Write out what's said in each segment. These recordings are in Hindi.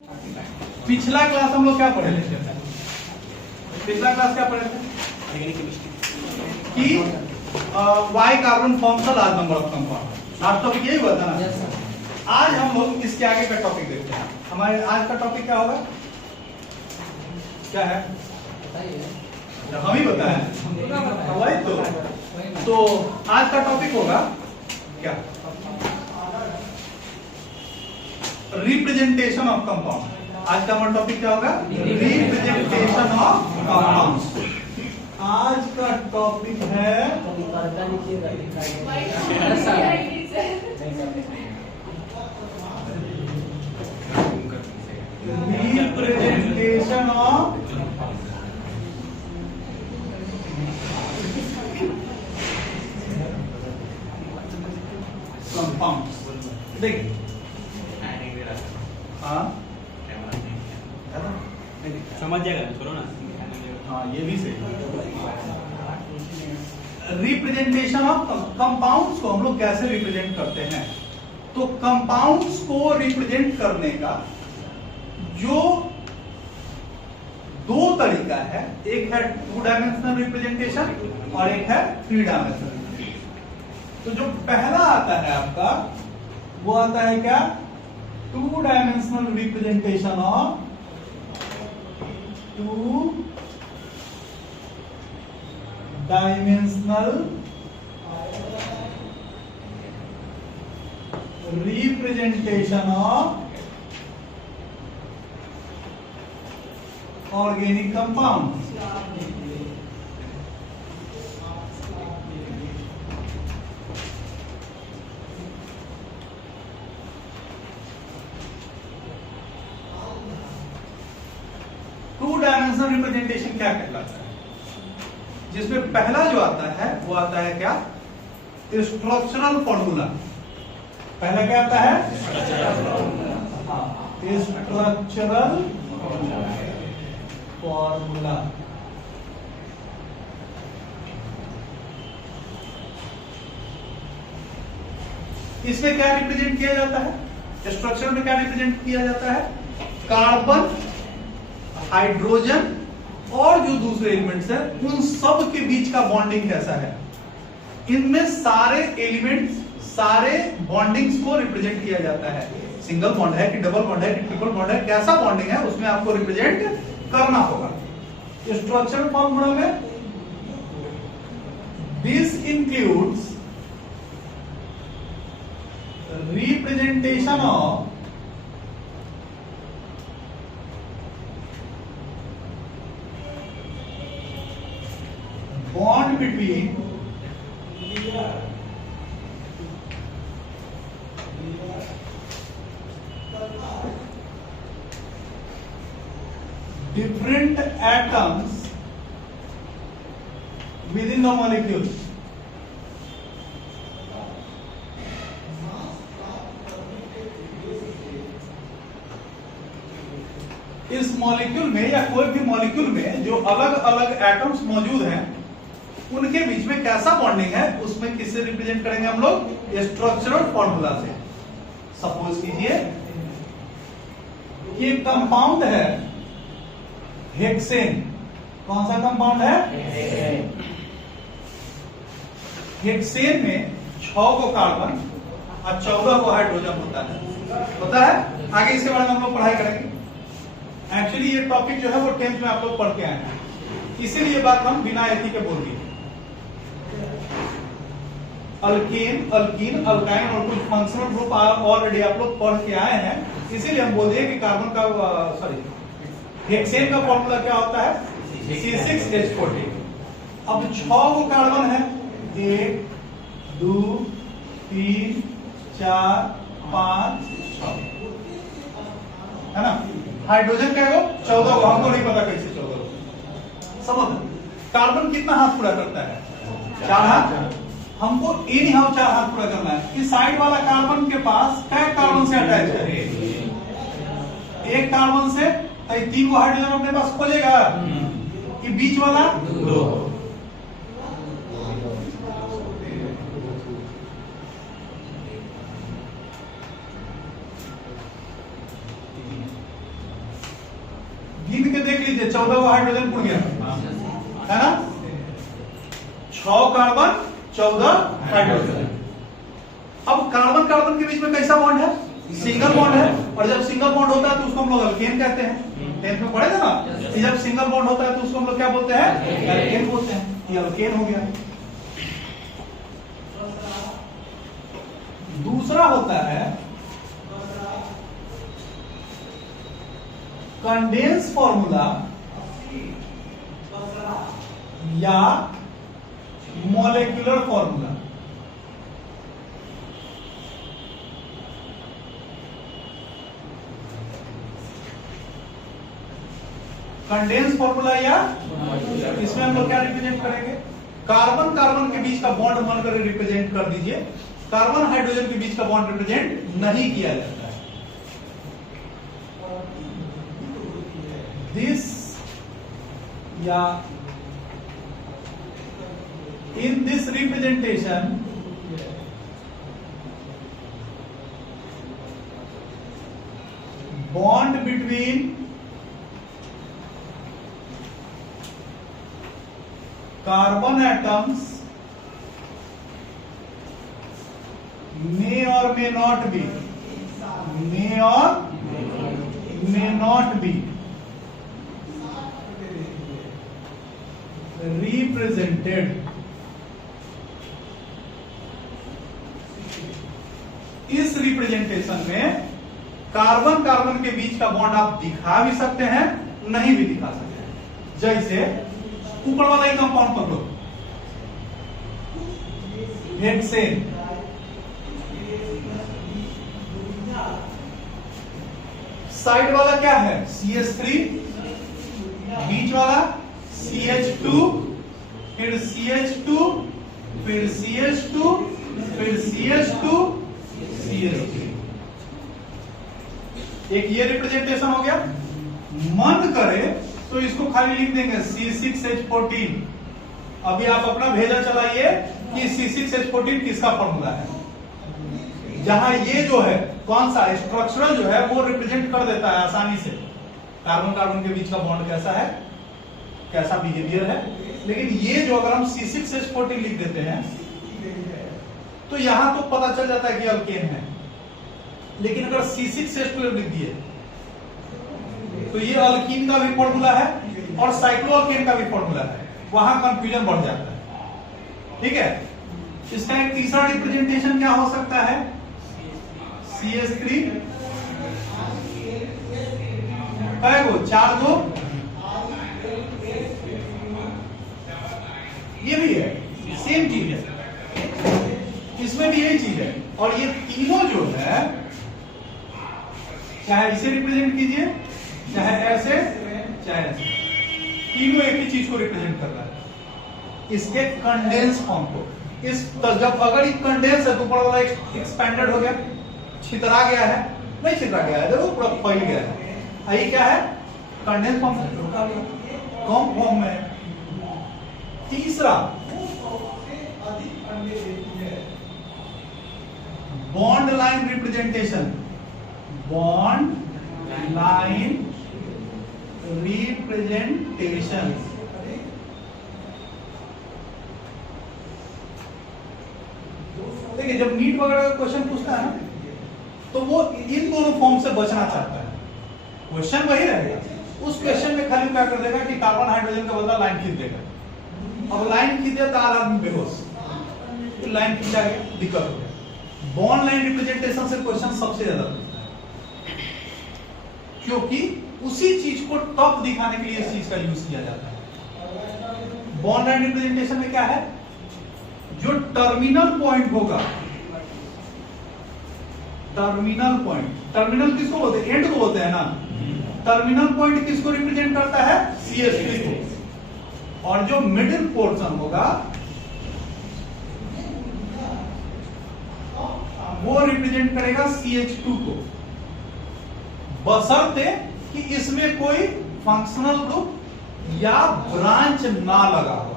पिछला क्लास हम लोग क्या पढ़े थे? पिछला क्लास क्या पढ़े थे कि why carbon forms a large number of compound. Last topic यही हुआ था ना। आज हम लोग इसके आगे का टॉपिक देखते हैं। हमारे आज का टॉपिक क्या होगा? क्या है हम ही बताएं वही तो आज का टॉपिक होगा क्या? Representation of compound. आज का हमारा टॉपिक क्या होगा? Representation of compounds. आज का टॉपिक है रिप्रेजेंटेशन ऑफ कंपाउंड्स। देखिए समझ जाएगा, छोड़ो ना। हाँ ये भी सही। रिप्रेजेंटेशन ऑफ कंपाउंड्स को हम लोग कैसे रिप्रेजेंट करते हैं? तो कंपाउंड्स को रिप्रेजेंट करने का जो दो तरीका है, एक है 2 डायमेंशनल रिप्रेजेंटेशन और एक है 3 डायमेंशनल। तो जो पहला आता है आपका वो आता है क्या? 2 dimensional representation of 2 dimensional representation of organic compound. Two dimensional representation क्या कहलाता है? जिसमें पहला जो आता है वो आता है क्या? Structural formula. पहला क्या आता है? Structural formula. इसमें क्या रिप्रेजेंट किया जाता है? स्ट्रक्चर में क्या रिप्रेजेंट किया जाता है? कार्बन, हाइड्रोजन और जो दूसरे एलिमेंट्स हैं उन सब के बीच का बॉन्डिंग कैसा है। इनमें सारे एलिमेंट्स, सारे बॉन्डिंग्स को रिप्रेजेंट किया जाता है। सिंगल बॉन्ड है कि डबल बॉन्ड है कि ट्रिपल बॉन्ड है, कैसा बॉन्डिंग है उसमें आपको रिप्रेजेंट करना होगा। स्ट्रक्चरल फॉर्मूला में this includes representation of bond between different atoms within the molecule. इस मॉलिक्यूल में या कोई भी मॉलिक्यूल में जो अलग अलग एटम्स मौजूद हैं उनके बीच में कैसा बॉन्डिंग है उसमें किससे रिप्रेजेंट करेंगे हम लोग? स्ट्रक्चरल फॉर्मूला से। सपोज कीजिए कि कंपाउंड है हेक्सेन। कौन सा कंपाउंड है? हेक्सेन में 6 को कार्बन और 14 को हाइड्रोजन होता है। आगे इसके बारे में हम लोग पढ़ाई करेंगे। एक्चुअली ये टॉपिक जो है वो 10th में आप लोग पढ़ के आए हैं, इसीलिए ये बात हम बिना एथी के बोल दिए। अल्केन, अल्कीन, अल्काइन और कुछ फंक्शनल ग्रुप ऑलरेडी आप लोग पढ़ के आए हैं, इसीलिए हम बोल दिए कि कार्बन का हेक्सेन का फॉर्मूला क्या होता है? C6H14। अब 6 को कार्बन है, 1 2 3 4 5 6 है ना। हाइड्रोजन क्या हो? 14 को। हमको नहीं पता कैसे 14 को। समझ? कार्बन कितना हाथ पूरा करता है? 4 हाथ। हमको इन हाउ 4 हाथ पूरा करना है। कि साइड वाला कार्बन के पास क्या कार्बन से अटैच है? एक कार्बन से 3 को हाइड्रोजन अपने पास खोजेगा कि बीच वाला 2। गिन के देख लीजिए 14 हाइड्रोजन उड़ गया है ना, 6 कार्बन 14 हाइड्रोजन। अब कार्बन कार्बन के बीच में कैसा बॉन्ड है, सिंगल बॉन्ड है, और जब सिंगल बॉन्ड होता है तो उसको हम लोग अल्केन कहते हैं। 10th में पढ़े थे ना कि जब सिंगल बॉन्ड होता है तो उसको हम लोग क्या बोलते हैं, एल्केन बोलते हैं। ये अल्केन हो गया। दूसरा होता है कंडेंस फॉर्मूला या मॉलिक्यूलर फॉर्मूला। कंडेंस फॉर्मूला या इसमें हम लोग क्या रिप्रेजेंट करेंगे, कार्बन कार्बन के बीच का बॉन्ड मानकर रिप्रेजेंट कर दीजिए, कार्बन हाइड्रोजन के बीच का बॉन्ड रिप्रेजेंट नहीं किया जाता है। दिस या in this representation bond between carbon atoms may or may not be, may or may not be represented। इस रिप्रेजेंटेशन में कार्बन कार्बन के बीच का बॉन्ड आप दिखा भी सकते हैं, नहीं भी दिखा सकते हैं। जैसे ऊपर वाला ही कंपाउंड पकड़ो, हेक्सेन, साइड वाला क्या है CH3, बीच वाला CH2, फिर CH2, फिर CH2, फिर CH2, CH3। एक ये रिप्रेजेंटेशन हो गया। मन करे तो इसको खाली लिख देंगे C6H14। अभी आप अपना भेजा चलाइए कि C6H14 किसका फॉर्मूला है। जहां ये जो है कौन सा स्ट्रक्चरल जो है वो रिप्रेजेंट कर देता है आसानी से कार्बन कार्बन के बीच का बॉन्ड कैसा है, कैसा बिहेवियर है। लेकिन ये जो अगर हम C6H14 लिख देते हैं तो यहां तो पता चल जाता है कि अल्केन है, लेकिन अगर C6H12 लिख दिए तो ये अल्कीन का भी फॉर्मूला है और साइक्लोअल्केन का भी फॉर्मूला है, वहां कंफ्यूजन बढ़ जाता है। ठीक है, इसका एक तीसरा रिप्रेजेंटेशन क्या हो सकता है, CH3 5 4 2, ये भी है, सेम चीज है, इसमें भी यही चीज है। और ये तीनों जो है, चाहे इसे रिप्रेजेंट कीजिए, चाहे ऐसे, चाहे ऐसे, तीनों एक ही चीज को रिप्रेजेंट कर रहा है, इसके कंडेंस फॉर्म को। इस जब अगर ये कंडेंस है तो ऊपर वाला एक्सपेंडेड हो गया, छितरा गया है, नहीं छितरा गया है, देखो पूरा फैल गया है। ये क्या है, कंडेंस फॉर्म कम फॉर्म में। तीसरा bond line representation, bond line representation. देखिए जब नीट वगैरह का क्वेश्चन पूछता है ना तो वो इन दोनों फॉर्म से बचना चाहता है, क्वेश्चन वही रहेगा, उस क्वेश्चन में खाली क्या कर देगा कि कार्बन हाइड्रोजन का बदला लाइन खींच देगा। अब लाइन खींच दिया तो आदमी बेहोश, तो लाइन खींचा गया, दिक्कत हो गया। बॉन्ड लाइन रिप्रेजेंटेशन से क्वेश्चन सबसे ज्यादा पूछता है, क्योंकि उसी चीज को टफ दिखाने के लिए इस चीज का यूज किया जाता है। बॉन्ड लाइन रिप्रेजेंटेशन में क्या है, जो टर्मिनल पॉइंट होगा, टर्मिनल पॉइंट, टर्मिनल किसको बोलते हैं, एंड को बोलते हैं ना, टर्मिनल पॉइंट किसको रिप्रेजेंट करता है, CH3 को, और जो मिडिल पोर्शन होगा वो रिप्रेजेंट करेगा CH2 को, बशर्ते कि इसमें कोई फंक्शनल ग्रुप या ब्रांच ना लगा हो।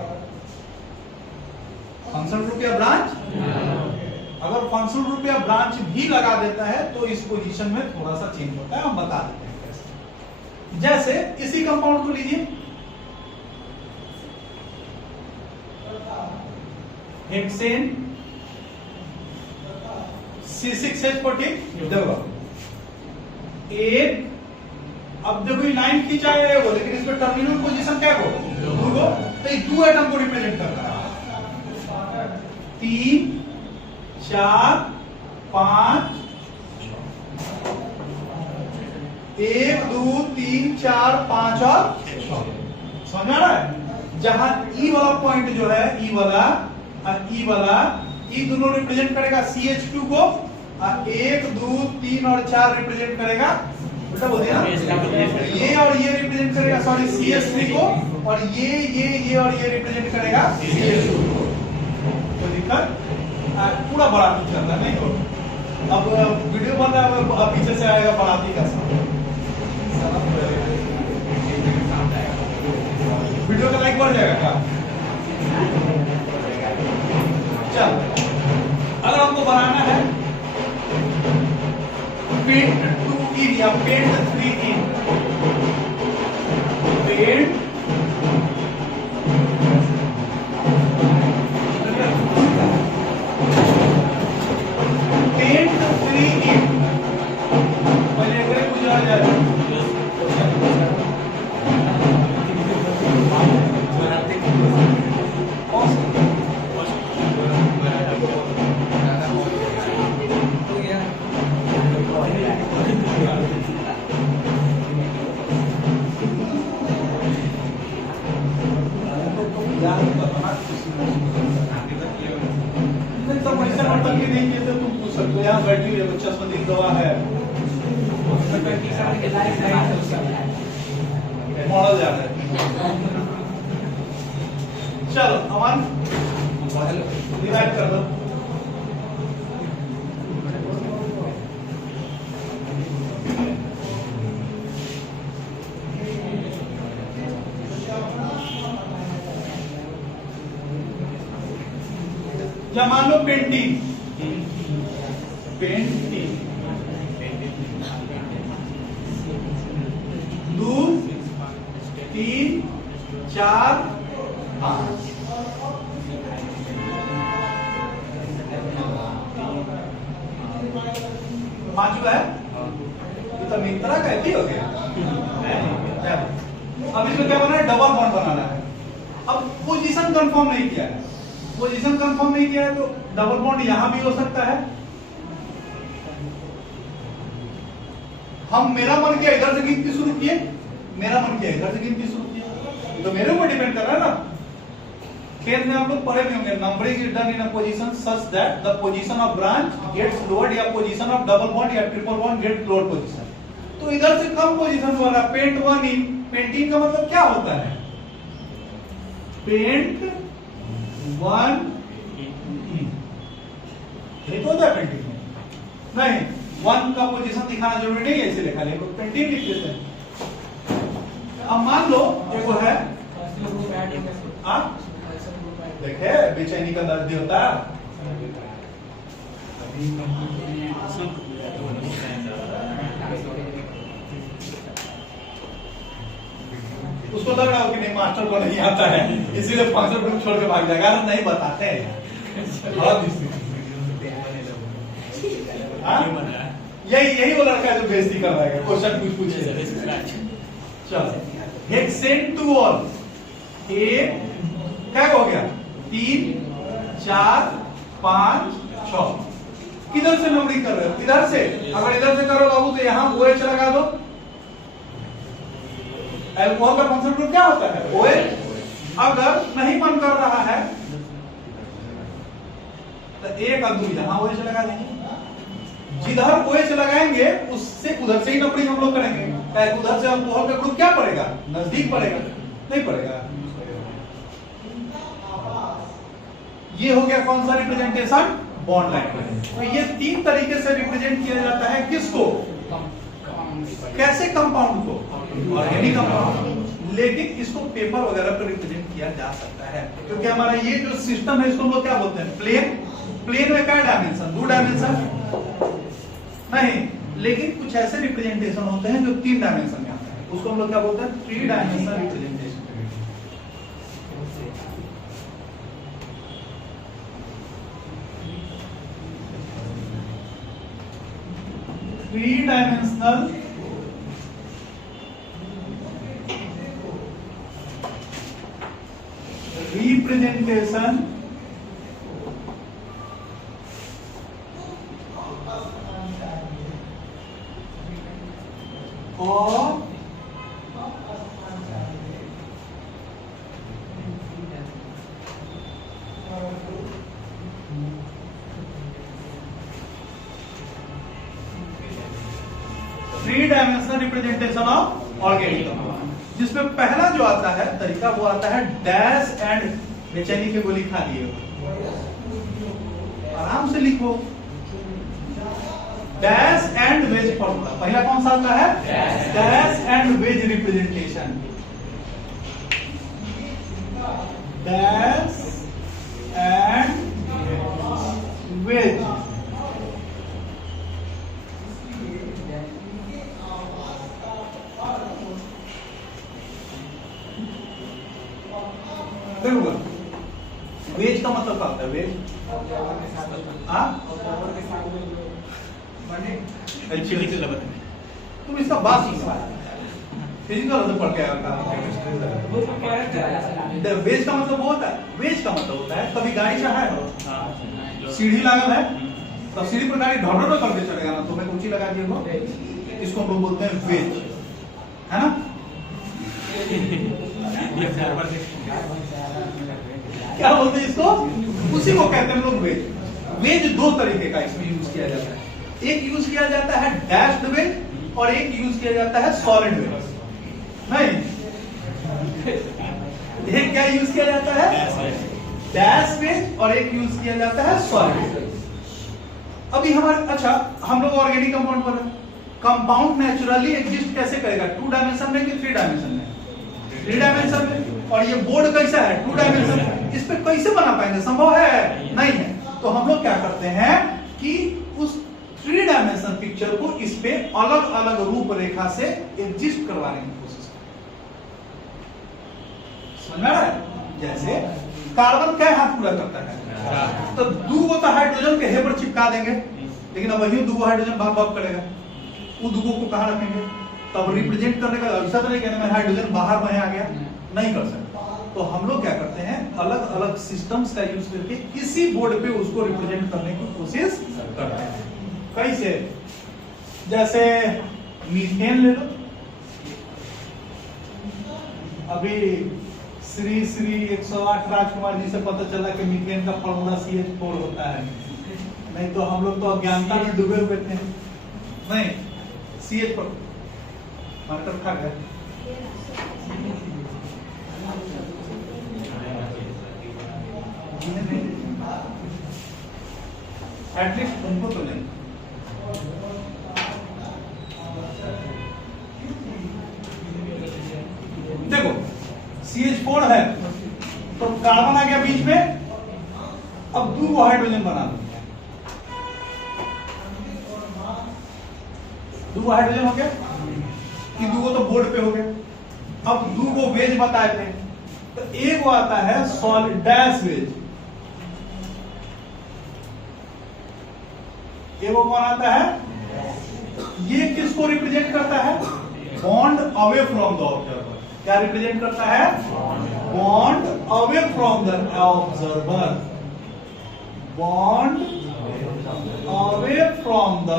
फंक्शनल ग्रुप या ब्रांच, अगर फंक्शनल ग्रुप या ब्रांच भी लगा देता है तो इस पोजीशन में थोड़ा सा चेंज होता है, हम बता देते हैं कैसे। जैसे इसी कंपाउंड को लीजिए, हेक्सेन C6H14, देखो एक, अब देखो ये लाइन खींचा है वो, लेकिन इसमें टर्मिनल पोजीशन क्या को, दो को, तो ये 2 एटम को रिप्रेजेंट करता है। 3 4 5, 1 2 3 4 5 और 6, समझ आ रहा है। जहां ई वाला पॉइंट जो है, ई वाला और ई वाला, ई दोनों रिप्रेजेंट करेगा CH2 को, और 1 2 3 और 4 रिप्रेजेंट करेगा, बेटा बोल दिया ना, ये और ये रिप्रेजेंट करेगा सॉरी CH3 को, और ये और ये रिप्रेजेंट करेगा CH2 को। तो दिक्कत पूरा बड़ा पिक्चर था, नहीं हो। अब वीडियो बन रहा है, अब पीछे से आएगा बाराती का वीडियो का लाइक बढ़ जाएगा क्या? चल, अगर हमको बनाना है पेंट 2 इन या पेंट 3 इन, पेंट पेंट 3 इन, पहले अगर कुछ आ जाए यहाँ बैठी हुई है, बच्चा संदीप दवा है, मॉडल जा रहा है। चलो अमन डिवाइड कर दो। या मान लो पेंटिंग, पेंटिंग 2 3 4 5, पांचवा है, ये तो मित्रा कहती हो गया। अब इसमें क्या बना है, डबल बॉन्ड बनाना है। अब पोजीशन कंफर्म नहीं किया है, पोजीशन कंफर्म नहीं किया है तो डबल बॉन्ड यहां भी हो सकता है। हम, मेरा मन किया इधर से गिनती शुरू किए, मेरा मन किया इधर से गिनती शुरू किए, तो मेरे ऊपर डिपेंड कर रहा है ना। खेल में आप लोग पढ़े भी होंगे, numbering is done in a position such that the position of branch gets lowered, या पोजीशन ऑफ डबल बॉन्ड या triple bond gets lower position. तो इधर से कम पोजीशन वाला पेंट 1 इन, पेंटिंग का मतलब क्या होता है, पेंट 1 इन, ये तो होता है पेंटिंग में। नहीं, 1 का पोजीशन दिखाना जरूरी नहीं है, इसे लिखा ले, पेंटिंग लिख देते हैं। अब मान लो देखो है, देखे बेचैनी का दर्द होता है। उसको लग रहा हो कि नहीं मास्टर को नहीं आता है, इसीलिए फंक्शन ग्रुप छोड़ के भाग जाएगा, नहीं बताते हैं। यही वो लड़का है जो बेइज्जती कर रहा है, क्वेश्चन पूछे। चलो, हेक्सेन 2 ऑल, एक क्या हो गया, 3 4 5 6, किधर से नंबरिंग कर रहे हो, इधर से। अगर इधर से करो बाबू तो यहाँ OH लगा दो। अल्कोहल का फंक्शनल ग्रुप क्या होता है, OH। अगर नहीं मन कर रहा है तो 1 और 2 यहाँ OH लगा देंगे। जिधर OH लगाएंगे उससे उधर से ही नंबरिंग हम लोग करेंगे। उधर से अल्कोहल का ग्रुप क्या पड़ेगा, नजदीक पड़ेगा, नहीं पड़ेगा। ये हो गया कौन सा रिप्रेजेंटेशन, बॉन्ड लाइन। तो ये 3 तरीके से रिप्रेजेंट किया जाता है किसको, कैसे, कंपाउंड को, ऑर्गेनिक कंपाउंड। लेकिन इसको पेपर वगैरह पर रिप्रेजेंट किया जा सकता है, क्योंकि हमारा ये जो सिस्टम है इसको हम लोग क्या बोलते हैं, प्लेन। प्लेन में क्या डायमेंशन, 2 डायमेंशन नहीं, लेकिन कुछ ऐसे रिप्रेजेंटेशन होते हैं जो 3 डायमेंशन में आते हैं। उसको हम लोग क्या बोलते हैं, 3 डायमेंशनल रिप्रेजेंटेशन। 3 डायमेंशनल रिप्रेजेंटेशन और three dimensional representation of organic compound, जिसमें पहला जो आता है तरीका वो आता है डैश एंड बेचैनी के गोली खा लिए, आराम से लिखो डैश एंड वेज फॉर्मूला। पहला कौन सा आता है, dash and wedge representation, dash and wedge. देखो वेज का मतलब क्या होता है, वेज तुम इसका बात फिजिकल से पढ़ के आया। वेज का मतलब वो होता है, वेज का मतलब होता है कभी गाड़ी चाहे हो, सीढ़ी लागल है तो सीढ़ी पर गाड़ी ढोढो करके चलेगा ना, तुम्हें ऊंची लगा दिए हो, इसको हम लोग बोलते हैं वेज, है ना। क्या बोलते हैं इसको, उसी को कहते हैं हम लोग वेज। वेज दो तरीके का इसमें यूज किया जाता है, एक यूज किया जाता है डैश्ड वेज और एक यूज किया जाता है सॉलिड वेज। नहीं, एक क्या यूज किया जाता है, डैश वेज, और एक यूज किया जाता है सॉलिड वेज। अभी हमारे अच्छा हम लोग ऑर्गेनिक कंपाउंड पर, कंपाउंड नेचुरली एग्जिस्ट कैसे करेगा, 2 डायमेंशन में कि 3 डायमेंशन में, 3 डायमेंशन में। और ये बोर्ड कैसा है, 2 डायमेंशन में, इस पे कैसे बना पाएंगे, संभव है नहीं है। तो हम लोग क्या करते हैं कि उस 3 डायमेंशन पिक्चर को इस पे अलग अलग रूपरेखा से एग्जिस्ट करवाने की कोशिश करते हैं। समझ में आ रहा है, जैसे कार्बन क्या हाथ पूरा करता है, तो 2 तो हाइड्रोजन के हे पर चिपका देंगे, लेकिन अब वही 2 हाइड्रोजन भाग भाग करेगा, वो 2 को कहां रखेंगे, तब रिप्रेजेंट करने का अवसर नहीं, कहने में हाइड्रोजन बाहर में आ गया, नहीं कर सकते। तो हम लोग क्या करते हैं, अलग अलग सिस्टम्स का यूज करके इसी बोर्ड पे उसको रिप्रेजेंट करने की कोशिश करते हैं। कैसे, जैसे मीथेन ले लो, अभी श्री 108 राजकुमार जी से पता चला कि मीथेन का फॉर्मूला CH4 होता है, नहीं तो हम लोग तो अज्ञानता में डूबे हुए थे। नहीं, CH4 मार्कर खा गया, एटलीस्ट उनको तो नहीं। देखो CH4 है तो कार्बन आ गया बीच में, अब 2 हाइड्रोजन बना दो, 2 हाइड्रोजन हो गया कि 2 तो बोर्ड पे हो गया। अब 2 को वेज बताए थे, तो एक वो आता है सॉलिड डैश वेज, ये वो कौन आता है, ये किसको रिप्रेजेंट करता है, bond away from the observer. क्या रिप्रेजेंट करता है, bond away from the observer, bond away from the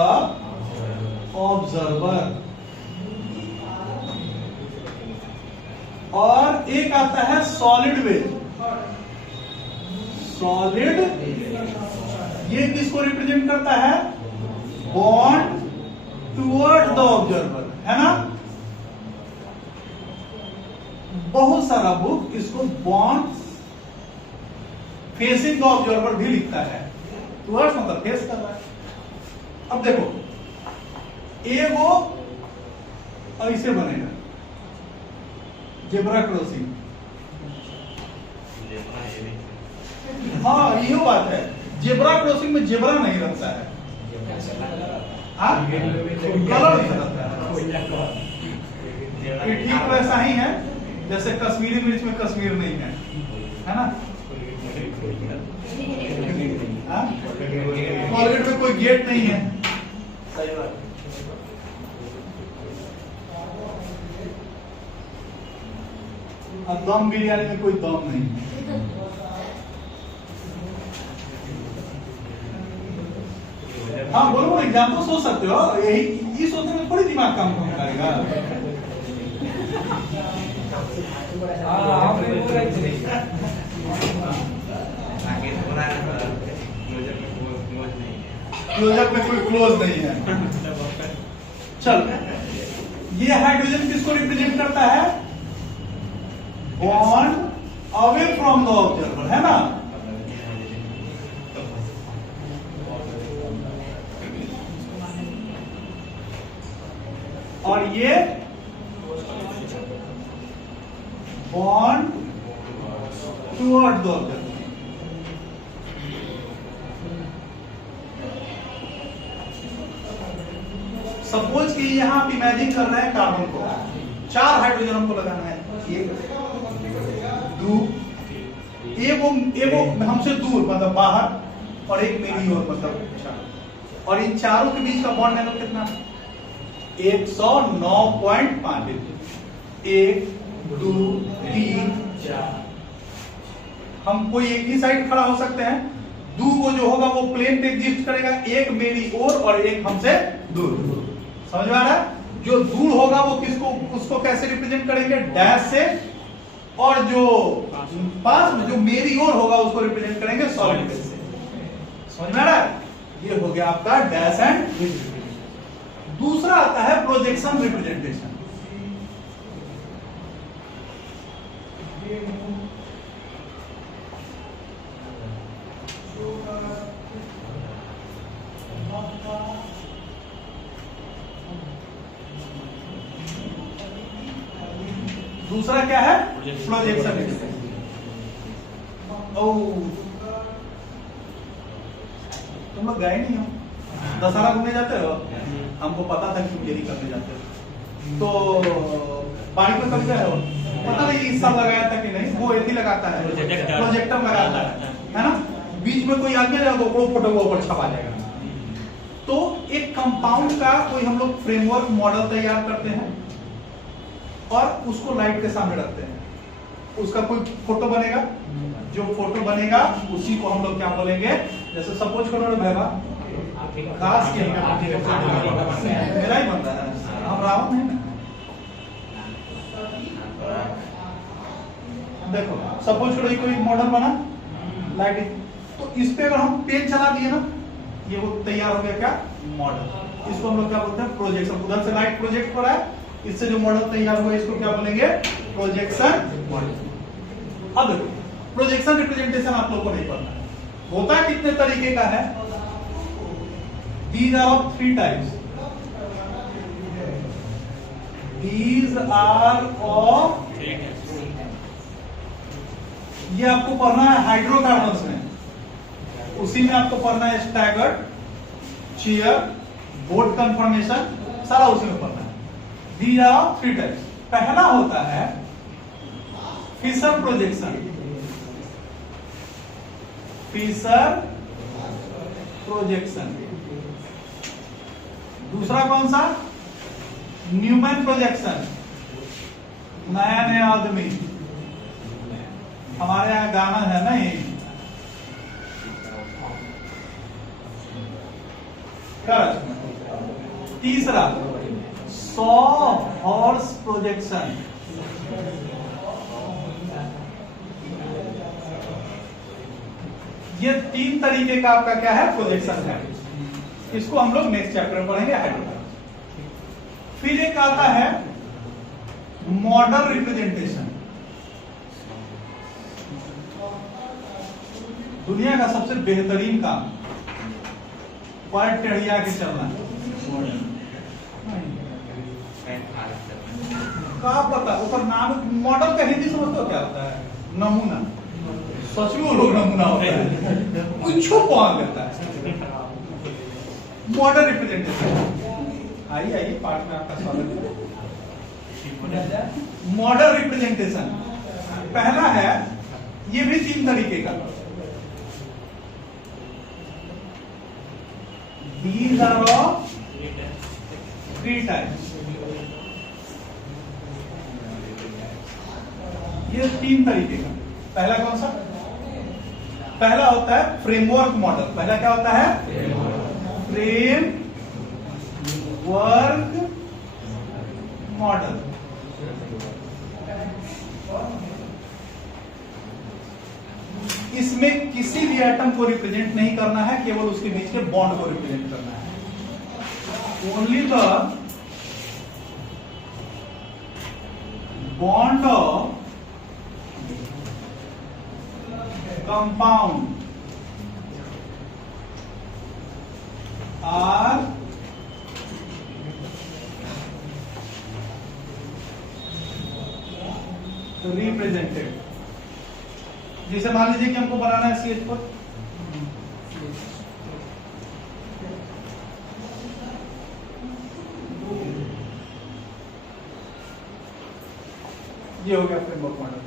observer. और एक आता है सॉलिड वेज, सॉलिड ये किसको रिप्रेजेंट करता है, बॉन्ड टुवर्ड द ऑब्जर्वर, है ना। बहुत सारा बुक इसको बॉन्ड फेसिंग द ऑब्जर्वर भी लिखता है, टुवर्ड्स मतलब फेस कर रहा है। अब देखो एगो ऐसे बनेगा, जेब्रा क्रॉसिंग, हाँ यही बात है, जेब्रा क्रॉसिंग में जेब्रा नहीं रहता है, कलर नहीं रहता है। ये ठीक वैसा ही है जैसे कश्मीरी मिर्च में कश्मीर नहीं है ना। कॉलगेट में कोई गेट नहीं है। सही बात। और दम बिरयानी में कोई दम नहीं है। हाँ बोलो, एग्जाम्पल सोच सकते हो, यही ये सोचने में थोड़ी दिमाग काम करेगा। क्लोजअप में कोई क्लोज नहीं है। चल, ये हाइड्रोजन किसको रिप्रेजेंट करता है? Bond away from the observer, है ना। और ये bond toward the observer. Suppose कि यहां आप इमेजिन कर रहे हैं कार्बन को, 4 हाइड्रोजन हमको लगाना है, एक वो हमसे दूर मतलब बाहर, और एक मेरी ओर मतलब, और इन चारों के बीच का बॉन्ड एंगल कितना? 109.5। 1 2 3 4। हम कोई एक ही साइड खड़ा हो सकते हैं। दो को जो होगा वो प्लेन पे एग्जिस्ट करेगा, एक मेरी ओर और एक हमसे दूर। समझ में आ रहा है? जो दूर होगा वो किसको, उसको कैसे रिप्रेजेंट करेंगे? डैश से। और जो पास में जो मेरी ओर होगा उसको रिप्रेजेंट करेंगे सॉलिड से। समझ में आ रहा है? ये हो गया आपका डैश एंड। दूसरा आता है प्रोजेक्शन रिप्रेजेंटेशन। दूसरा क्या है? Projection representation. तुम लोग गए नहीं हो? दशहरा घूमने जाते हो? हमको पता था कि तुम यही करने जाते हो। तो बाड़ी में कब गए हो? पता नहीं इस साल लगाया था कि नहीं। वो एथी लगाता है, प्रोजेक्टर लगाता है ना। बीच में कोई आदमी रहेगा तो वो फोटो वो ऊपर छपा जाएगा। तो एक कंपाउंड का कोई हम लोग फ्रेमवर्क मॉडल तैयार करते हैं और उसको लाइट के सामने रखते हैं। उसका कोई फोटो बनेगा, जो फोटो बनेगा उसी को हम लोग क्या बोलेंगे? जैसे सपोज करो भैया काश के मेरा ही बन रहा है, हम रावण है ना। देखो सपोज करो कोई मॉडल बना लाइट, तो इस पे अगर हम पेन चला दिए ना, ये वो तैयार हो गया क्या? मॉडल। इसको हम लोग क्या बोलते हैं? प्रोजेक्शन। उधर से लाइट प्रोजेक्ट हो रहा है, इससे जो मॉडल तैयार हुआ इसको क्या बोलेंगे? Projection model. अब प्रोजेक्शन रिप्रेजेंटेशन आप लोगों को नहीं पढ़ना है। होता कितने तरीके का है? These are of 3 types. These are of, ये आपको पढ़ना है हाइड्रोकार्बन्स में, उसी में आपको पढ़ना है स्टैगर्ड, चेयर, बोट कन्फर्मेशन, सारा उसी में पढ़ना है। These are of 3 types. पहला होता है फिशर प्रोजेक्शन। Fisher projection. दूसरा कौन सा? Newman projection. नया नया आदमी, हमारे यहाँ गाना है ना ये। तीसरा 100 हॉर्स प्रोजेक्शन। ये 3 तरीके का आपका क्या है? प्रोजेक्शन है। इसको हम लोग नेक्स्ट चैप्टर में पढ़ेंगे हाइड्रोकार्बन। फिर एक आता है मॉडल रिप्रेजेंटेशन। दुनिया का सबसे बेहतरीन काम, पैर टेढ़िया के चलना। क्या पता ऊपर नाम मॉडल का हिंदी समझते हो क्या होता है? नमूना। सच में वो लोग नमूना होता है, कुछ पहुंच देता है। Model representation. आइए आइए पाठ में आपका स्वागत है। Model representation. पहला है, ये भी 3 तरीके का। These are of 3 types। ये 3 तरीके का। पहला कौन सा? पहला होता है फ्रेमवर्क मॉडल। पहला क्या होता है? Framework model. इसमें किसी भी एटम को रिप्रेजेंट नहीं करना है, केवल उसके बीच के बॉन्ड को रिप्रेजेंट करना है। Only the bond of compound are represented. जैसे मान लीजिए कि हमको बनाना है CH4, ये हो गया फ्रेमवर्क मॉडल।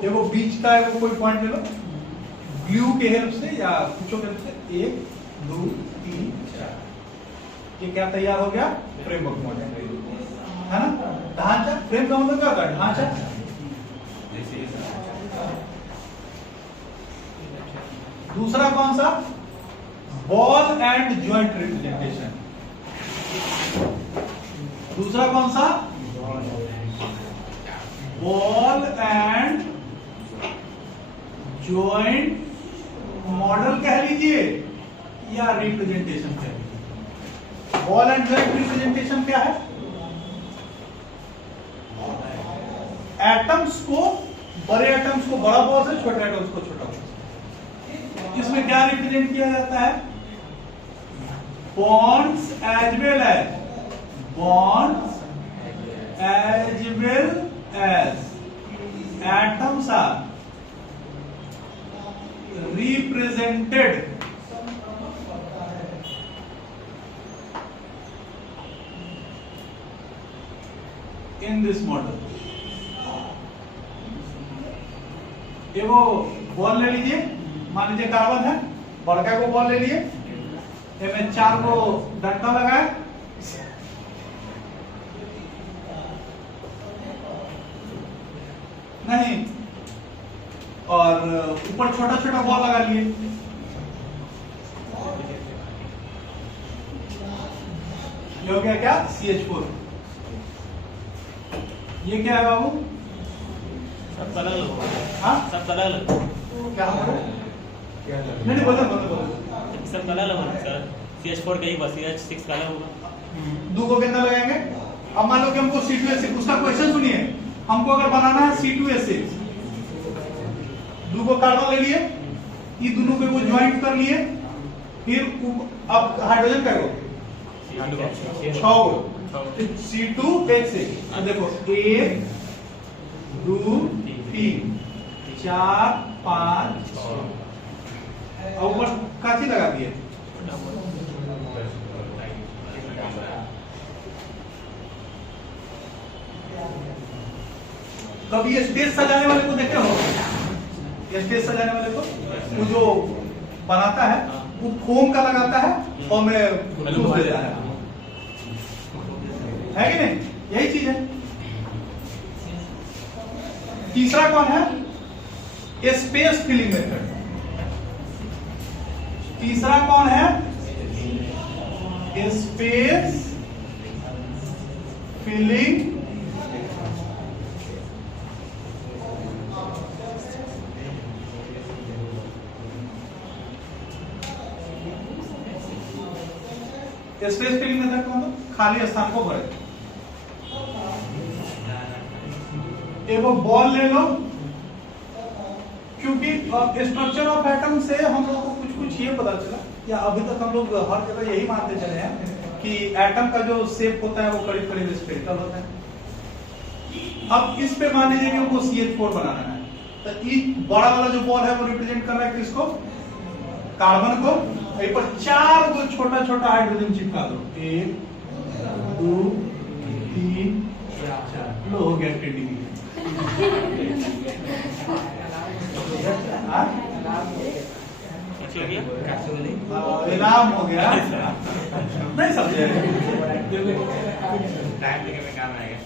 देखो बीच का है, वो कोई पॉइंट ले लो, ग्लू के हेल्प से या कुछ के हेल्प से 1 2 3 4, ये क्या तैयार हो गया? फ्रेमवर्क मॉडल, है ना। ढांचा, फ्रेम का मतलब क्या होता है? ढांचा। दूसरा कौन सा? Ball and joint representation. दूसरा कौन सा? बॉल एंड जॉइंट मॉडल कह लीजिए या रिप्रेजेंटेशन कह लीजिए। बॉल एंड जॉइंट रिप्रेजेंटेशन क्या है? एटम्स को, बड़े एटम्स को बड़ा बॉल से, छोटे एटम्स को छोटा बॉल। इसमें क्या रिप्रेजेंट किया जाता है? Bonds as well as atoms are represented in this model. ये वो बॉल ले लीजिए, मान लीजिए कार्बन है, बड़का को बॉल ले लिए, इसमें 4 को डंडा लगाए, नहीं, और ऊपर छोटा छोटा बॉल लगा लिए। ये हो गया क्या? CH4। ये क्या है बाबू? सब अलग अलग। हाँ, सब अलग अलग। क्या हो रहा है? नहीं बोलो। सब अलग अलग होगा सर। CH4 का ही बस, CH6 का अलग होगा। 2 को कितना लगाएंगे? अब मान लो कि हमको C2H6, उसका क्वेश्चन सुनिए। हमको अगर बनाना है C2H6, 2 को कार्बन ले लिए, ये दोनों को वो ज्वाइंट कर लिए, फिर अब हाइड्रोजन का 6 को C2H6। अब देखो 1 2 3 4 5 6, और ऊपर काची लगा दिए। कभी ये स्टेज सजाने वाले को देखे हो? ये स्टेज सजाने वाले को, वो जो बनाता है वो फोम का लगाता है और में चूस देता है कि नहीं? यही चीज है। तीसरा कौन है? Space filling method. तीसरा कौन है? Space filling space filling method का मतलब खाली स्थान को भरे। एक बॉल ले लो, क्योंकि स्ट्रक्चर ऑफ एटम से हम लोगों को कुछ कुछ ये पता चला, या अभी तक हम लोग हर जगह यही मानते चले हैं कि एटम का जो शेप होता है वो करीब करीब स्फेरिकल होता है। अब इस पे मान लीजिए कि हमको CH4 बनाना है, तो ये बड़ा वाला जो बॉल है वो रिप्रेजेंट कर रहा है किसको? कार्बन को। पर 4 को छोटा छोटा हाइड्रोजन चिपका दो, 1 2 3 4 लो हो गया 10 डिग्री। अच्छा हो गया? इनाम हो गया। नहीं समझे? टाइम लेके में काम आएगा।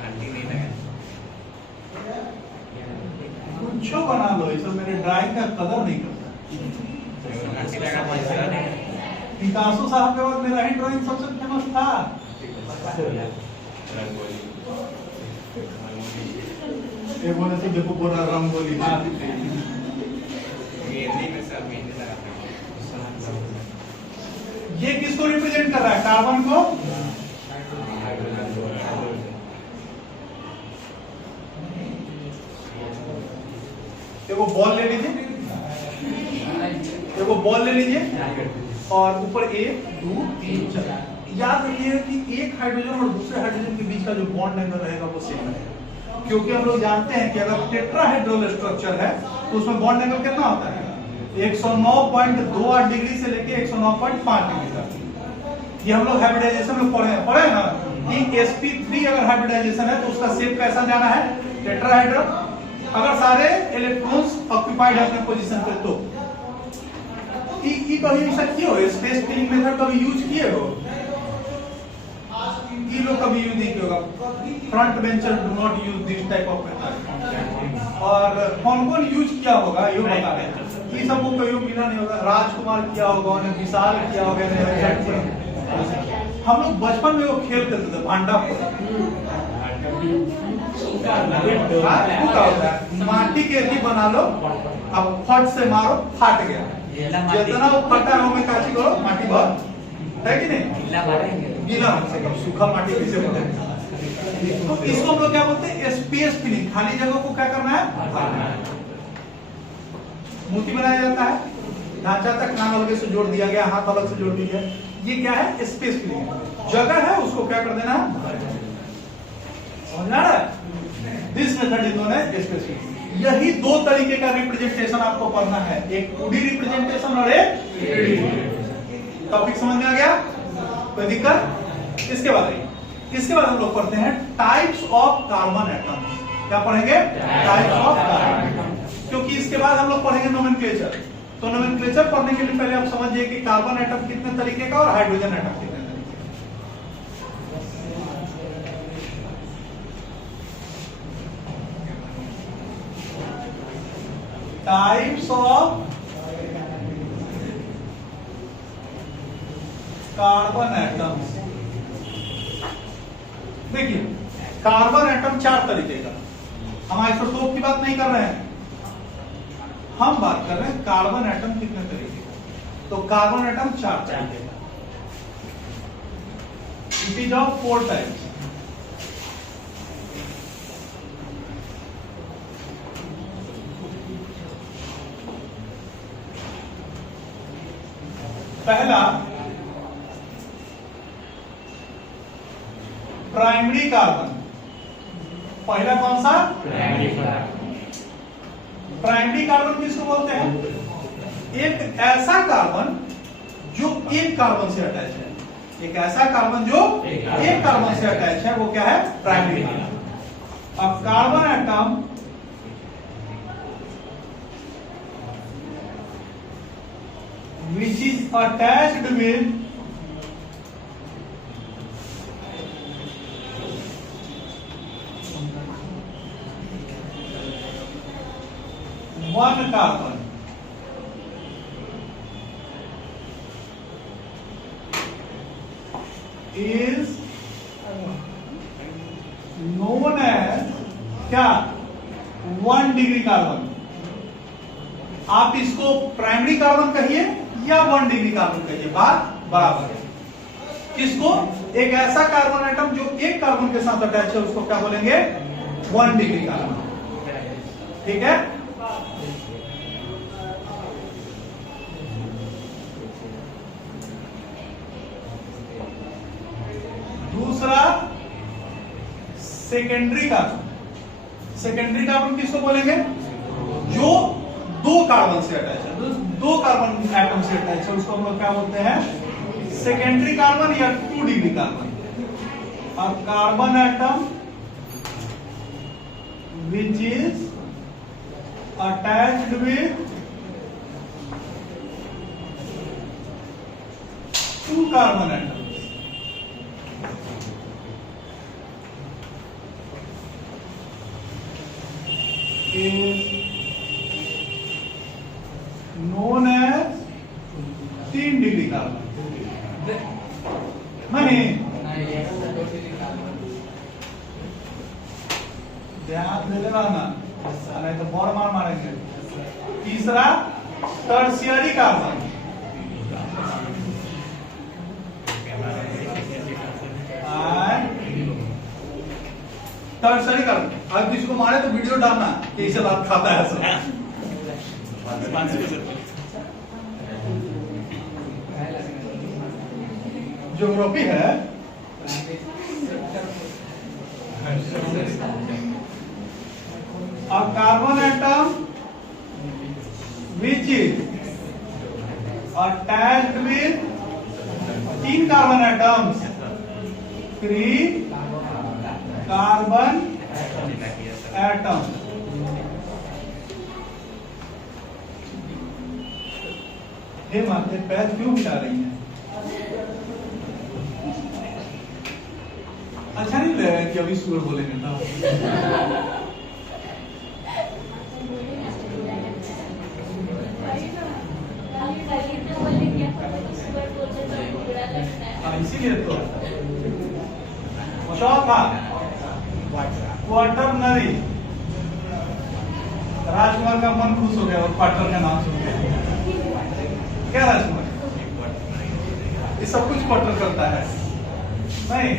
आंटी नहीं लगा। कुछ बना लो, इसे मेरे ड्राइंग का कदर नहीं करता। आंटी लगा पैसा नहीं। पिकासो साहब के बाद मेरा ही ड्राइंग सबसे फेमस था। ये बोले तो देखो पूरा रंगोली। ये किसको रिप्रेजेंट कर रहा है? कार्बन को। देखो बॉल ले लीजिए, देखो बॉल ले लीजिए और ऊपर 1 2 3 4। याद रखिए कि एक हाइड्रोजन और दूसरे हाइड्रोजन के बीच का जो बॉन्ड एंगल रहेगा वो सेम रहेगा, क्योंकि हम लोग जानते हैं कि अगर टेट्राहेड्रल स्ट्रक्चर है तो उसमें बॉन्ड एंगल कितना होता है? 109.28 डिग्री से लेके 109.5 डिग्री तक। ये हम लोग हाइब्रिडाइजेशन में पढ़े हैं ना कि sp3 अगर हाइब्रिडाइजेशन है तो उसका शेप कैसा जाना है? टेट्राहेड्रल। अगर सारे इलेक्ट्रॉन्स ऑक्यूपाइड है अपने पोजीशन पे तो ई कभी ऐसा किए हो? स्पेस फिलिंग मेथड कभी यूज किए हो? ये लोग कभी यूज नहीं किया होगा। Front bencher do not use this type of method. और कौन यूज किया होगा ये बता रहे। ये सब को कभी मिला नहीं होगा। राजकुमार किया होगा, उन्हें विशाल किया होगा। हम लोग बचपन में वो खेल करते थे भांडा माटी के थी बना लो, अब फट से मारो, फाट गया। जितना वो फटा है में काची करो, माटी भर है कि नहीं? गीला से कम सूखा माटी किसे बोलते हैं? तो इसको हम लोग क्या बोलते हैं? Space filling. खाली जगह को क्या करना है? मूर्ति बनाया जाता है, ढांचा तक कान अलग से जोड़ दिया गया, हाथ अलग से जोड़ दिया गया। ये क्या है? Space filling. जगह है उसको क्या कर देना है? समझना है? This method is known as space filling. यही दो तरीके का रिप्रेजेंटेशन आपको पढ़ना है, एक 2D रिप्रेजेंटेशन और एक 3D। टॉपिक समझ में आ गया? कोई दिक्कत? इसके बाद हम लोग पढ़ते हैं टाइप्स ऑफ कार्बन एटम्स। क्या पढ़ेंगे? Types of carbon. क्योंकि इसके बाद हम लोग पढ़ेंगे नोमेनक्लेचर। तो नोमेनक्लेचर पढ़ने के लिए पहले आप समझिए कि कार्बन एटम कितने तरीके का और हाइड्रोजन एटम कितने तरीके का। Types of carbon atoms. देखिए कार्बन एटम 4 तरीके का। हम आइसोटोप की बात नहीं कर रहे हैं, हम बात कर रहे हैं कार्बन एटम कितने तरीके का। तो कार्बन एटम 4 तरीके का। It is of 4 types. पहला प्राइमरी कार्बन। पहला कौन सा? प्राइमरी कार्बन किसको बोलते हैं? एक ऐसा कार्बन जो एक कार्बन से अटैच है। एक ऐसा कार्बन जो एक कार्बन से अटैच है वो क्या है? Primary carbon. अब carbon atom which is attached with one carbon is known as क्या? 1 डिग्री कार्बन। आप इसको प्राइमरी कार्बन कहिए या 1 डिग्री कार्बन कहिए, बात बराबर है। किसको? एक ऐसा कार्बन एटम जो एक कार्बन के साथ अटैच है उसको क्या बोलेंगे? 1 डिग्री कार्बन। ठीक है? दूसरा सेकेंडरी कार्बन। सेकेंडरी कार्बन किसको बोलेंगे? जो दो कार्बन से अटैच है, दो कार्बन एटम से अटैच है, उसको हम लोग क्या बोलते हैं, सेकेंडरी कार्बन या 2 डिग्री कार्बन। और carbon atom which is attached with 2 carbon atoms is known as 3 degree carbon. नहीं, ध्यान दे देना ना, नहीं तो बहुत मार मारेंगे। तीसरा टर्शियरी कार्बन, टर्शियरी कार्बन। अब किसी को मारे तो वीडियो डालना कि इसे बात खाता है सब। ज्योग्राफी है, a carbon atom which is attached with 3 carbon atoms, 3 carbon atom। हे माते पैर क्यों मिला रही हैं? अच्छा नहीं लगा कि अभी सुर बोलेंगे ना? इसीलिए तो चौथा क्वाटरनरी। राजकुमार का मन खुश हो गया और क्वार्टर का नाम सुन गया। क्या राजकुमार, ये सब कुछ क्वार्टर करता है नहीं?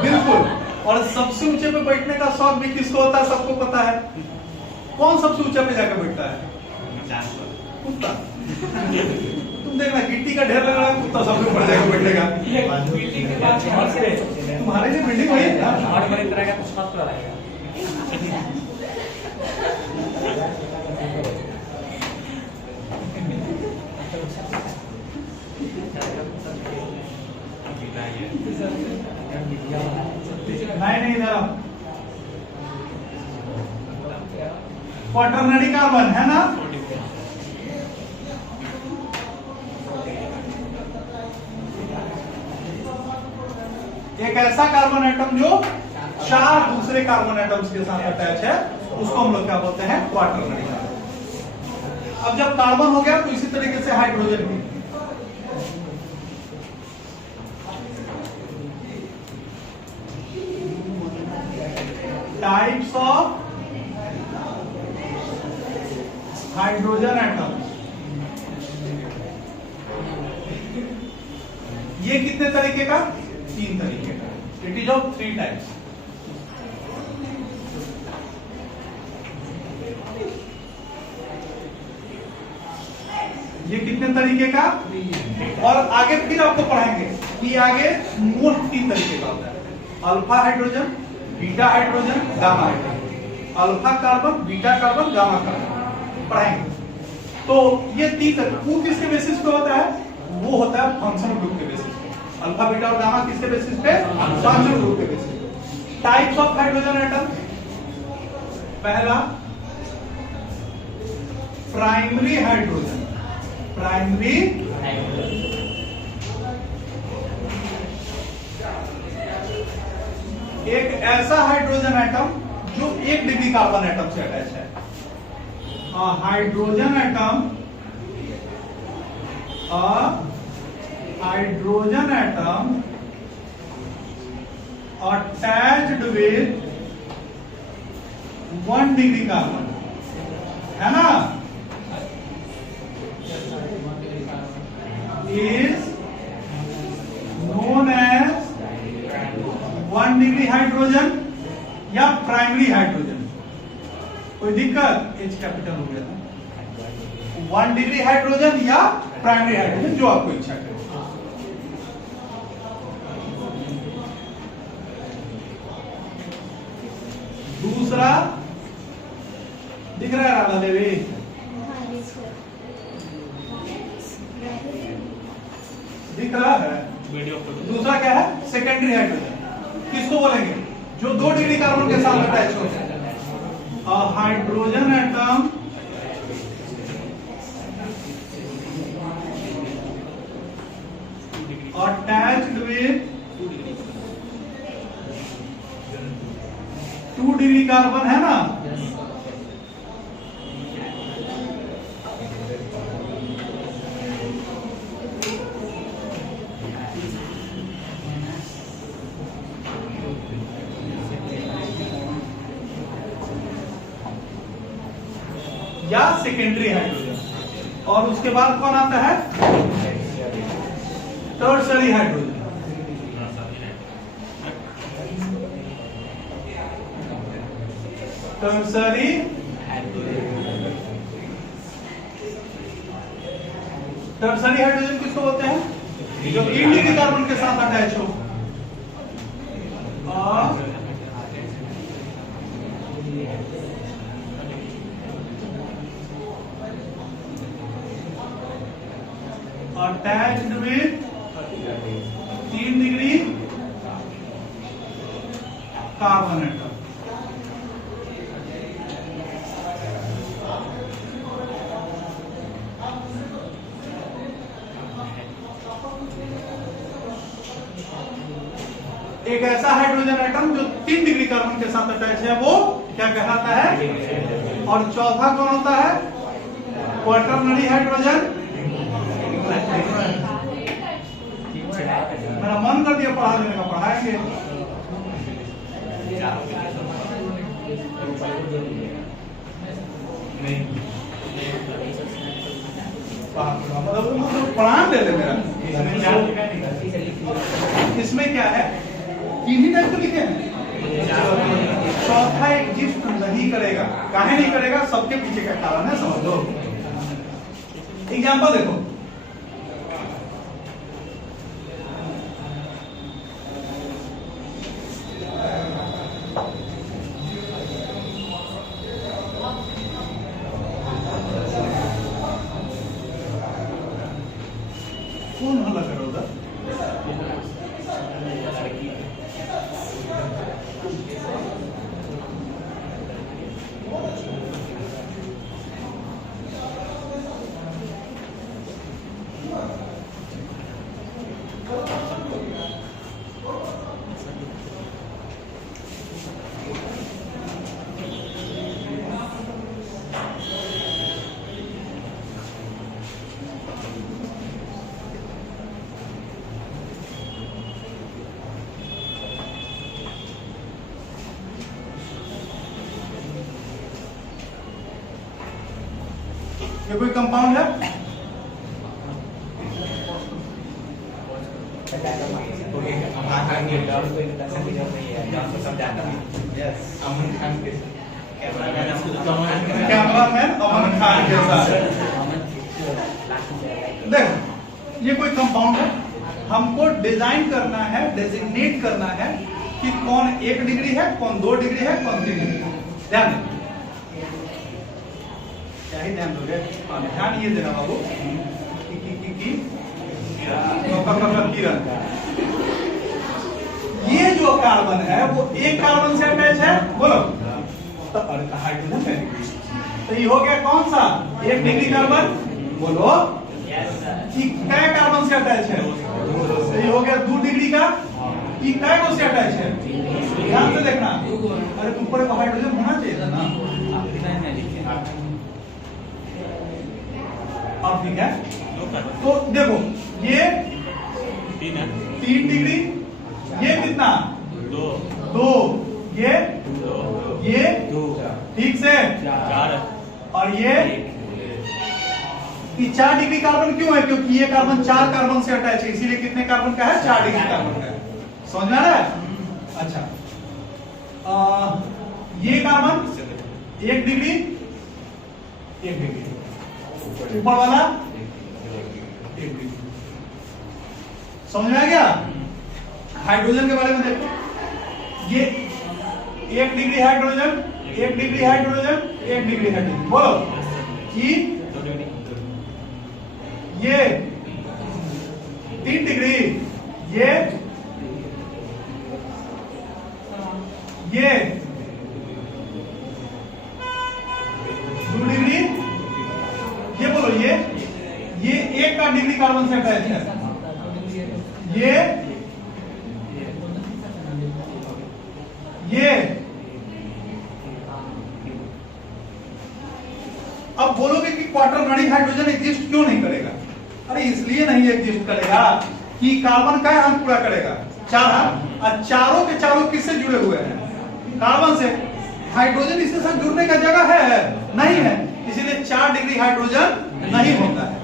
बिल्कुल, और सबसे ऊंचे पे बैठने का शौक भी किसको होता है? सबको पता है। कौन सबसे ऊंचे पे जाकर बैठता है? कुत्ता। तुम देखना गिट्टी का ढेर लगा है, कुत्ता सबसे ऊपर जाकर बैठेगा। तुम्हारे लिए बिल्डिंग वही है ना? नहीं इधर क्वाटरनरी कार्बन है ना? एक ऐसा कार्बन एटम जो 4 दूसरे कार्बन एटम्स के साथ अटैच है, उसको हम लोग क्या बोलते हैं? Quaternary carbon. अब जब कार्बन हो गया तो इसी तरीके से हाइड्रोजन भी। टाइप्स ऑफ हाइड्रोजन एटम, ये कितने तरीके का? 3 तरीके का। It is of 3 types. ये कितने तरीके का? और आगे फिर आपको पढ़ाएंगे कि आगे मोस्ट 3 तरीके का होता है। Alpha hydrogen, beta hydrogen, gamma hydrogen. Alpha carbon, beta carbon, gamma carbon पढ़ाएंगे। तो ये 3 किसके बेसिस पे होता है? वो होता है फंक्शनल ग्रुप के बेसिस पे। अल्फा, बीटा और गामा किसके बेसिस पे? फंक्शनल ग्रुप के बेसिस पे। टाइप्स ऑफ हाइड्रोजन एटम, पहला प्राइमरी हाइड्रोजन। प्राइमरी एक ऐसा हाइड्रोजन एटम जो 1 डिग्री कार्बन एटम से अटैच है। Hydrogen atom, hydrogen atom attached with 1 degree carbon, है ना? is known as 1 degree hydrogen या प्राइमरी हाइड्रोजन। कोई दिक्कत? एच कैपिटल हो गया था। 1 डिग्री हाइड्रोजन या प्राइमरी हाइड्रोजन, जो आपको इच्छा करे। दूसरा दिख रहा है राधा देवी, दिख रहा है। वीडियो फोटो दूसरा क्या है? Secondary hydrogen. किसको बोलेंगे? जो 2 डिग्री कार्बन के साथ अटैच हो, hydrogen atom attached with 2 degree carbon है ना, या सेकेंडरी हाइड्रोजन। और उसके बाद कौन आता है? Tertiary hydrogen. टर्शरी हाइड्रोजन किसको बोलते हैं? जो 3 डिग्री कार्बन के साथ अटैच हो। Attached with 3 degree carbon atom. एक ऐसा हाइड्रोजन एटम जो 3 डिग्री कार्बन के साथ अटैच है, वो क्या कहलाता है? और चौथा कौन होता है? Quaternary hydrogen. मेरा मन कर दिया पढ़ा देने का, पढ़ाएंगे। मतलब पढ़ा दे दे मेरा। इसमें क्या है? 3 ही टाइप को लिखे हैं। चौथा एग्जिस्ट नहीं करेगा। काहे नहीं करेगा? सबके पीछे का कारण है, समझ लो। एग्जाम्पल देखो, कौन हल्ला कर रहा उधर? ये कोई कंपाउंड है? कैमरामैन अमन खान के साथ। देखो, ये कोई कंपाउंड है। हमको डिजाइन करना है, डेजिग्नेट करना है कि कौन 1 डिग्री है, कौन 2 डिग्री है, कौन 3 डिग्री है। ध्यान दें, क्या ही ध्यान दोगे? ध्यान ये देना बाबू किरण, ये जो कार्बन है वो एक कार्बन से अटैच है, बोलो तो हाइड्रोजन है। तो ये हो गया कौन सा? 1 डिग्री कार्बन, बोलो। कै कार्बन से अटैच है? तो ये हो गया 2 डिग्री का। ये कै को से अटैच है? ध्यान से देखना। अरे ऊपर को हाइड्रोजन होना चाहिए था ना। अब ठीक है, तो देखो ये 3 डिग्री, ये कितना? 2, ये 2, ठीक से 4, और ये 4 डिग्री कार्बन क्यों है? क्योंकि ये कार्बन 4 कार्बन से अटैच है, इसीलिए कितने कार्बन का है? 4 डिग्री कार्बन का है। समझ में आ रहा है? अच्छा, ये कार्बन 1 डिग्री, 1 डिग्री, ऊपर वाला 1 डिग्री। समझ में आ गया? हाइड्रोजन के बारे में देखो, ये 1 degree hydrogen, 1 degree hydrogen, 1 degree hydrogen. बोलो कि 2 डिग्री। ये 3 डिग्री, ये 2 डिग्री, ये बोलो ये 1 का डिग्री कार्बन से अटैच है, ये अब बोलोगे कि क्वाटरनरी हाइड्रोजन एग्जिस्ट क्यों नहीं करेगा? अरे इसलिए नहीं एग्जिस्ट करेगा कि कार्बन का अंक पूरा करेगा 4 अंक, और चारों के चारों किससे जुड़े हुए हैं? कार्बन से। हाइड्रोजन इसके साथ जुड़ने का जगह है नहीं है, इसीलिए 4 डिग्री हाइड्रोजन नहीं होता है।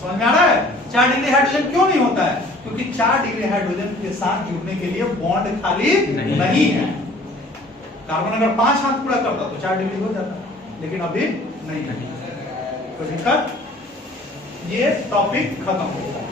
समझ में आ रहा है? 4 डिग्री हाइड्रोजन क्यों नहीं होता है? क्योंकि 4 डिग्री हाइड्रोजन के साथ जुड़ने के लिए बॉन्ड खाली नहीं है। कार्बन अगर 5 हाथ पूरा करता तो 4 डिग्री हो जाता, लेकिन अभी नहीं है। तो दिक्कत, ये टॉपिक खत्म हो गया।